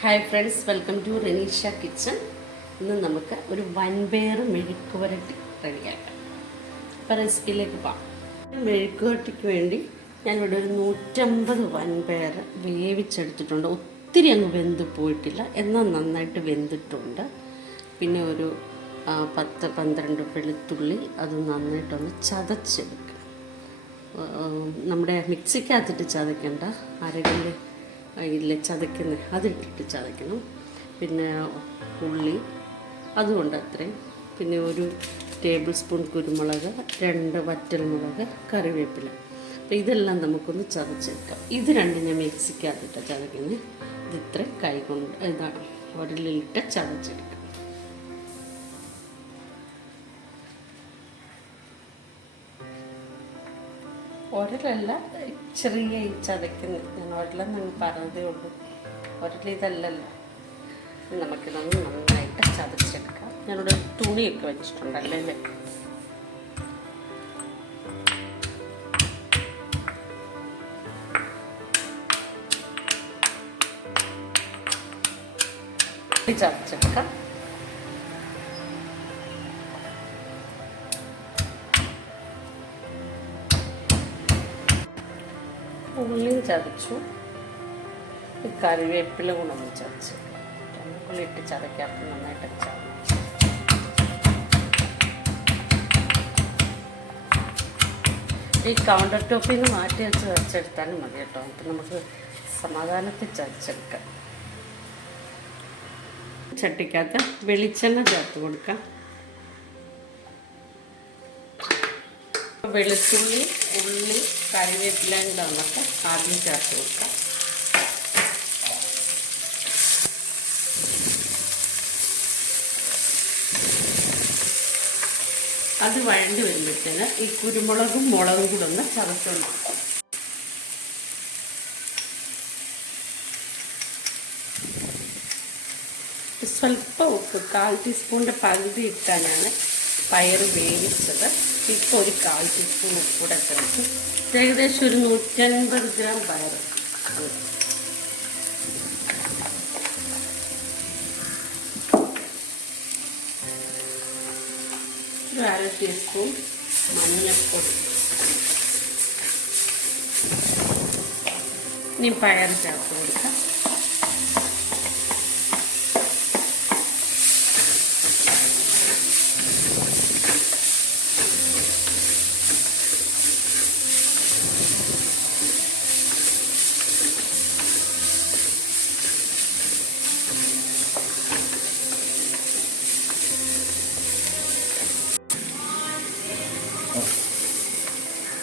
Hi friends, welcome to Reneesha kitchen. ഇന്ന് നമുക്ക് ഒരു വൻപയർ മെഴുക്ക് പുരട്ടി റെഡിയാക്കാം. അപ്പോൾ റെസിപ്പിയിലേക്ക് പോകാം. മെഴുക്ക് പുരട്ടിക്ക് വേണ്ടി ഞാനിവിടെ ഒരു 150 വൻപയർ വേവിച്ചെടുത്തിട്ടുണ്ട്. ഒത്തിരി അങ്ങ് വെന്ത് പോയിട്ടില്ല, എന്നാൽ നന്നായിട്ട് വെന്തിട്ടുണ്ട്. പിന്നെ ഒരു 10-12 വെളുത്തുള്ളി, അത് നന്നായിട്ടൊന്ന് ചതച്ചെടുക്കുക. നമ്മുടെ മിക്സിക്കകത്തിട്ട് ചതയ്ക്കേണ്ട, അരകല്ല് ഇല്ല ചതയ്ക്കുന്നത്, അതിട്ടിട്ട് ചതയ്ക്കണം. പിന്നെ ഉള്ളി അതുകൊണ്ട് അത്രയും. പിന്നെ ഒരു ടേബിൾ സ്പൂൺ കുരുമുളക്, 2 വറ്റൽമുളക്, കറിവേപ്പില. അപ്പോൾ ഇതെല്ലാം നമുക്കൊന്ന് ചതച്ചെടുക്കാം. ഇത് രണ്ടിനെ മിക്സിക്കകത്തിട്ട് ചതയ്ക്കുന്നത്. ഇതിത്ര കൈ കൊണ്ട് ഇതാണ് ഉരലിലിട്ട് ചതച്ചെടുക്കാം. ഒരലല്ല, ചെറിയ ഈ ചതയ്ക്കുന്നത്. ഞാൻ ഒരലെന്ന് പറഞ്ഞതേ ഉള്ളൂ, ഒരലിതല്ലല്ലോ. നമുക്കിതൊന്ന് നന്നായിട്ട് ചതച്ചെടുക്കാം. ഞാനിവിടെ തുണിയൊക്കെ വെച്ചിട്ടുണ്ടല്ലേ അല്ലേ. ചതച്ചെടുക്കാം. ഉള്ളിയും ചതച്ചു, ഈ കറിവേപ്പില കൊണ്ടൊന്ന് ചതച്ച്, ഉള്ളിട്ട് ചതയ്ക്കാത്ത നന്നായിട്ട് ചതച്ചു. ഈ കൗണ്ടർ ടോപ്പിൽ നിന്ന് മാറ്റി വെച്ച് ചതച്ചെടുത്താലും മതി കേട്ടോ. അപ്പം നമുക്ക് സമാധാനത്തിൽ ചതച്ചെടുക്കാം. ചട്ടിക്കകത്ത് വെളിച്ചെണ്ണ ചേർത്ത് കൊടുക്കാം. വെളുത്തുള്ളി, ഉള്ളി, കറിവേപ്പിലയും കൂടെ നമുക്ക് ആദ്യം ചേർത്ത് കൊടുക്കാം. അത് വഴണ്ടി വരുമ്പോഴത്തേന് ഈ കുരുമുളകും മുളകും കൂടെ ഒന്ന് ചതച്ചോണ്ട് സ്വല്പം ഉപ്പ്, 1/4 ടീസ്പൂണിൻ്റെ പകുതി ഇട്ടാണ് പയർ വേവിച്ചത്. ഇപ്പോൾ ഒരു 1/4 ടീസ്പൂൺ ഉപ്പൂടെ ചേർത്ത് ഏകദേശം ഒരു 150 ഗ്രാം പയർ. ഒരു 1/2 ടീസ്പൂൺ മഞ്ഞൾപ്പൊടി. ഇനി പയർ ചേർത്ത് കൊടുക്കാം.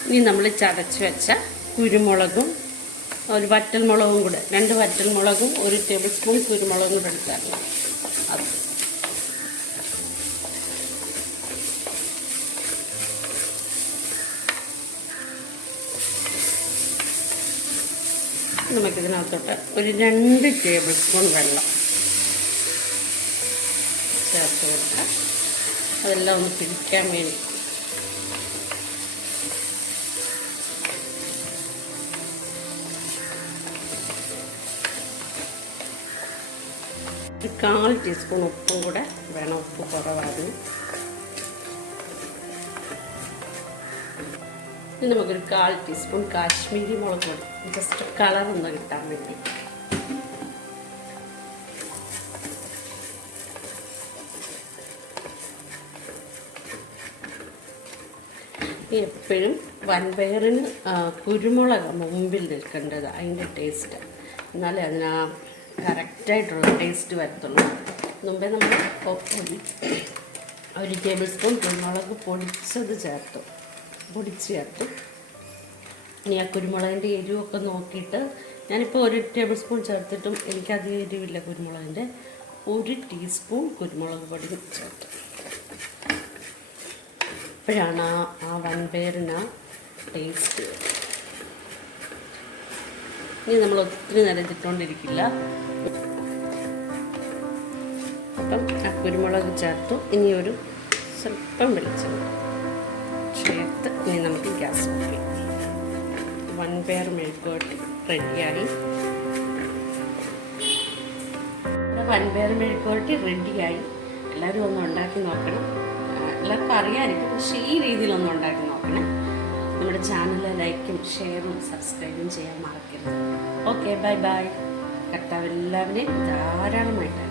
ഇനി നമ്മൾ ചതച്ച് വെച്ച കുരുമുളകും ഒരു വറ്റൽമുളകും കൂടെ, 2 വറ്റൽമുളകും 1 ടേബിൾ സ്പൂൺ കുരുമുളകും കൂടെ എടുക്കാറുണ്ട്. അത് നമുക്കിതിനകത്തോട്ട് ഒരു 2 ടേബിൾ സ്പൂൺ വെള്ളം ചേർത്ത് കൊടുക്കാം. അതെല്ലാം ഒന്ന് പിടിക്കാൻ വേണ്ടി. ഒരു 1/4 ടീസ്പൂൺ ഉപ്പും കൂടെ വേണം, ഉപ്പ് കുറവായിരുന്നു. ഇനി നമുക്കൊരു 1/4 ടീസ്പൂൺ കാശ്മീരി മുളക് പൊടി, ജസ്റ്റ് കളറൊന്ന് കിട്ടാൻ വേണ്ടി. എപ്പോഴും വൻപയറിന് കുരുമുളക് മുമ്പിൽ നിൽക്കേണ്ടത്, അതിൻ്റെ ടേസ്റ്റ്. എന്നാലേ അതിന് കറക്റ്റായിട്ടുള്ള ടേസ്റ്റ് വരത്തുള്ളൂ. മുമ്പേ നമ്മൾ ഒരു ടേബിൾ സ്പൂൺ കുരുമുളക് പൊടിച്ച് ചേർത്തു. ഇനി ആ കുരുമുളകിൻ്റെ എരിവൊക്കെ നോക്കിയിട്ട്, ഞാനിപ്പോൾ 1 ടേബിൾ സ്പൂൺ ചേർത്തിട്ടും എനിക്കധികം എരിവില്ല കുരുമുളകിൻ്റെ. 1 ടീസ്പൂൺ കുരുമുളക് പൊടി ചേർത്തു. അപ്പോഴാണ് ആ വൻപയറിന് ടേസ്റ്റ്. ഇനി നമ്മൾ ഒത്തിരി നേരം ഇട്ടുകൊണ്ടിരിക്കില്ല. അപ്പം ആ കുരുമുളക് ചേർത്തു. ഇനി ഒരു സ്വല്പം വെളിച്ചെണ്ണ ചേർത്ത് ഇനി നമുക്ക് ഗ്യാസ് ഓഫ് ചെയ്യാം. വൻപയർ മെഴുക്ക് പുരട്ടി റെഡിയായി. വൻപയർ മെഴുക്കുവരട്ടി റെഡിയായി. എല്ലാവരും ഒന്ന് ഉണ്ടാക്കി നോക്കണം. എല്ലാവർക്കും അറിയാമായിരിക്കും, പക്ഷേ ഈ രീതിയിലൊന്നും ഉണ്ടാക്കി നോക്കണേ. നമ്മുടെ ചാനൽ ലൈക്കും ഷെയറും സബ്സ്ക്രൈബും ചെയ്യാൻ മറക്കരുത്. Okay, bye bye. കർത്താവ് എല്ലാവരെയും ധാരാളമായിട്ട്